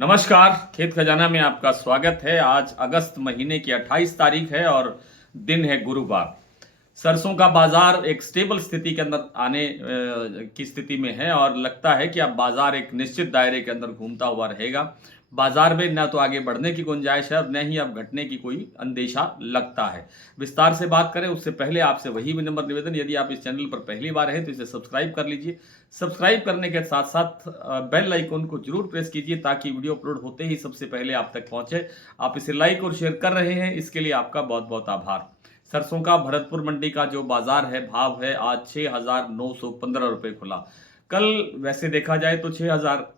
नमस्कार, खेत खजाना में आपका स्वागत है। आज अगस्त महीने की 28 तारीख है और दिन है गुरुवार। सरसों का बाजार एक स्टेबल स्थिति के अंदर आने की स्थिति में है और लगता है कि अब बाजार एक निश्चित दायरे के अंदर घूमता हुआ रहेगा। बाजार में न तो आगे बढ़ने की गुंजाइश है और न ही अब घटने की कोई अंदेशा लगता है। विस्तार से बात करें उससे पहले आपसे वही विनम्र निवेदन, यदि आप इस चैनल पर पहली बार हैं तो इसे सब्सक्राइब कर लीजिए। सब्सक्राइब करने के साथ साथ बेल आइकन को जरूर प्रेस कीजिए ताकि वीडियो अपलोड होते ही सबसे पहले आप तक पहुंचे। आप इसे लाइक और शेयर कर रहे हैं, इसके लिए आपका बहुत बहुत आभार। सरसों का भरतपुर मंडी का जो बाजार है, भाव है आज 6,915 रुपये खुला। कल वैसे देखा जाए तो 6,000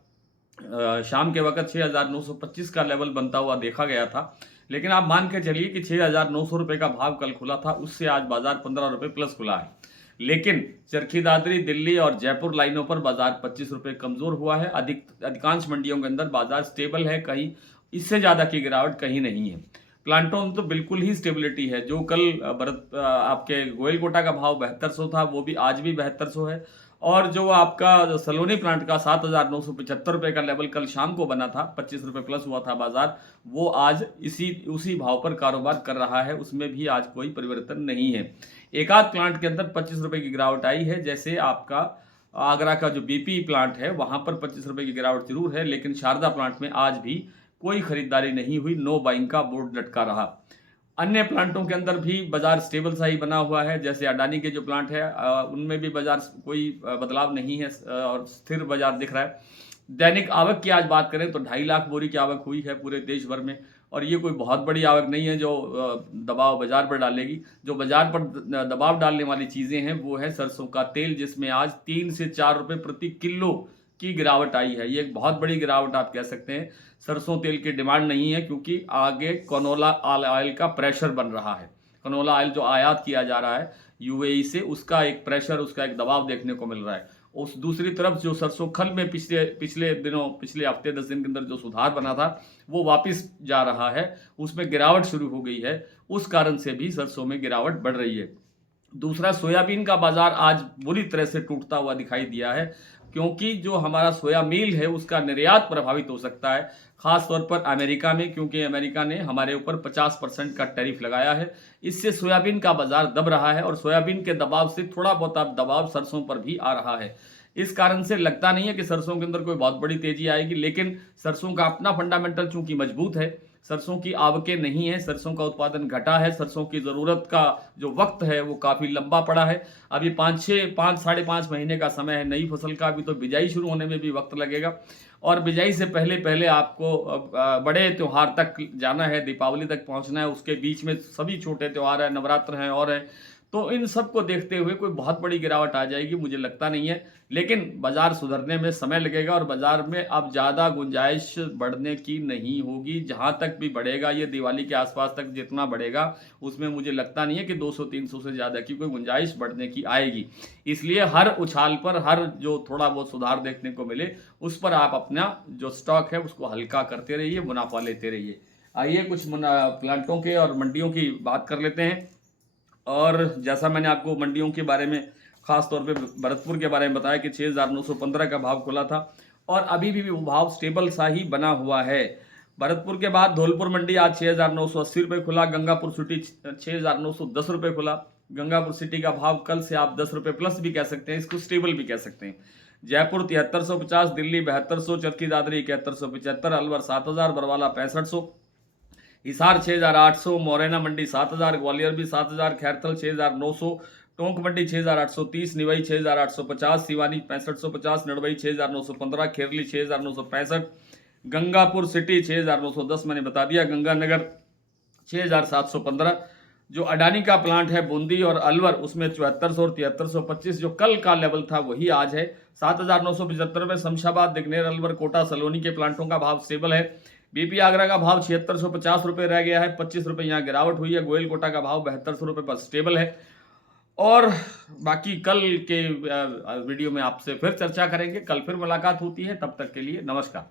शाम के वक्त 6,925 का लेवल बनता हुआ देखा गया था, लेकिन आप मान के चलिए कि 6,900 रुपये का भाव कल खुला था, उससे आज बाजार 15 रुपये प्लस खुला है। लेकिन चरखी दादरी, दिल्ली और जयपुर लाइनों पर बाजार 25 रुपये कमजोर हुआ है। अधिकांश मंडियों के अंदर बाजार स्टेबल है, कहीं इससे ज्यादा की गिरावट कहीं नहीं है। प्लांटों में तो बिल्कुल ही स्टेबिलिटी है। जो कल आपके गोयल कोटा का भाव 7200 था, वो भी आज भी 7200 है। और जो आपका सलोनी प्लांट का 7,975 रुपये का लेवल कल शाम को बना था, 25 रुपये प्लस हुआ था बाजार, वो आज उसी भाव पर कारोबार कर रहा है। उसमें भी आज कोई परिवर्तन नहीं है। एक आध प्लांट के अंदर 25 रुपये की गिरावट आई है, जैसे आपका आगरा का जो बीपी प्लांट है वहां पर 25 रुपये की गिरावट जरूर है, लेकिन शारदा प्लांट में आज भी कोई खरीदारी नहीं हुई, नो बाइंग का बोर्ड लटका रहा। अन्य प्लांटों के अंदर भी बाजार स्टेबल सा ही बना हुआ है। जैसे अडानी के जो प्लांट है उनमें भी बाजार कोई बदलाव नहीं है और स्थिर बाजार दिख रहा है। दैनिक आवक की आज बात करें तो 2.5 लाख बोरी की आवक हुई है पूरे देश भर में, और ये कोई बहुत बड़ी आवक नहीं है जो दबाव बाजार पर डालेगी। जो बाजार पर दबाव डालने वाली चीजें हैं वो है सरसों का तेल, जिसमें आज 3 से 4 रुपए प्रति किलो की गिरावट आई है। ये एक बहुत बड़ी गिरावट आप कह सकते हैं। सरसों तेल की डिमांड नहीं है क्योंकि आगे कनोला ऑयल का प्रेशर बन रहा है। कनोला ऑयल जो आयात किया जा रहा है यूएई से, उसका एक प्रेशर, उसका एक दबाव देखने को मिल रहा है। उस दूसरी तरफ जो सरसों खल में पिछले हफ्ते 10 दिन के अंदर जो सुधार बना था वो वापस जा रहा है, उसमें गिरावट शुरू हो गई है। उस कारण से भी सरसों में गिरावट बढ़ रही है। दूसरा, सोयाबीन का बाजार आज बुरी तरह से टूटता हुआ दिखाई दिया है, क्योंकि जो हमारा सोया मील है उसका निर्यात प्रभावित हो सकता है, खास तौर पर अमेरिका में, क्योंकि अमेरिका ने हमारे ऊपर 50% का टैरिफ लगाया है। इससे सोयाबीन का बाजार दब रहा है और सोयाबीन के दबाव से थोड़ा बहुत अब दबाव सरसों पर भी आ रहा है। इस कारण से लगता नहीं है कि सरसों के अंदर कोई बहुत बड़ी तेजी आएगी, लेकिन सरसों का अपना फंडामेंटल चूंकि मजबूत है, सरसों की आवकें नहीं है, सरसों का उत्पादन घटा है, सरसों की ज़रूरत का जो वक्त है वो काफ़ी लंबा पड़ा है। अभी 5 साढ़े 5 महीने का समय है नई फसल का, अभी तो बिजाई शुरू होने में भी वक्त लगेगा और बिजाई से पहले पहले आपको बड़े त्यौहार तक जाना है, दीपावली तक पहुंचना है। उसके बीच में सभी छोटे त्यौहार हैं, नवरात्र हैं और हैं, तो इन सब को देखते हुए कोई बहुत बड़ी गिरावट आ जाएगी मुझे लगता नहीं है। लेकिन बाजार सुधरने में समय लगेगा और बाजार में अब ज़्यादा गुंजाइश बढ़ने की नहीं होगी। जहां तक भी बढ़ेगा ये दिवाली के आसपास तक जितना बढ़ेगा, उसमें मुझे लगता नहीं है कि 200-300 से ज़्यादा की कोई गुंजाइश बढ़ने की आएगी। इसलिए हर उछाल पर, हर जो थोड़ा बहुत सुधार देखने को मिले, उस पर आप अपना जो स्टॉक है उसको हल्का करते रहिए, मुनाफा लेते रहिए। आइए कुछ प्लांटों के और मंडियों की बात कर लेते हैं। और जैसा मैंने आपको मंडियों के बारे में, खास तौर पे भरतपुर के बारे में बताया कि 6,915 का भाव खुला था और अभी भी वो भाव स्टेबल सा ही बना हुआ है। भरतपुर के बाद धौलपुर मंडी आज 6,980 रुपये खुला। गंगापुर सिटी 6,910 रुपये खुला। गंगापुर सिटी का भाव कल से आप 10 रुपये प्लस भी कह सकते हैं, इसको स्टेबल भी कह सकते हैं। जयपुर 7350, दिल्ली 7200, चरखी दादरी 7175, अलवर 7,000, बरवाला 6500, हिसार 6,800, मोरैना मंडी 7,000, ग्वालियर भी 7,000, खैरथल 6,900, टोंक मंडी 6,830, निवाई 6,850, सिवानी 6550, नड़बई 6,915, खेरली 6,965, गंगापुर सिटी 6,910 मैंने बता दिया, गंगानगर 6,715। जो अडानी का प्लांट है बूंदी और अलवर, उसमें 7400 और 7325 जो कल का लेवल था वही आज है। 7,975 में शमशाबाद, दिग्नेर, अलवर, कोटा, सलोनी के प्लांटों का भाव स्टेबल है। बीपी आगरा का भाव 7650 रुपये रह गया है, 25 रुपये यहाँ गिरावट हुई है। गोयल कोटा का भाव 7200 रुपये पर स्टेबल है। और बाकी कल के वीडियो में आपसे फिर चर्चा करेंगे। कल फिर मुलाकात होती है, तब तक के लिए नमस्कार।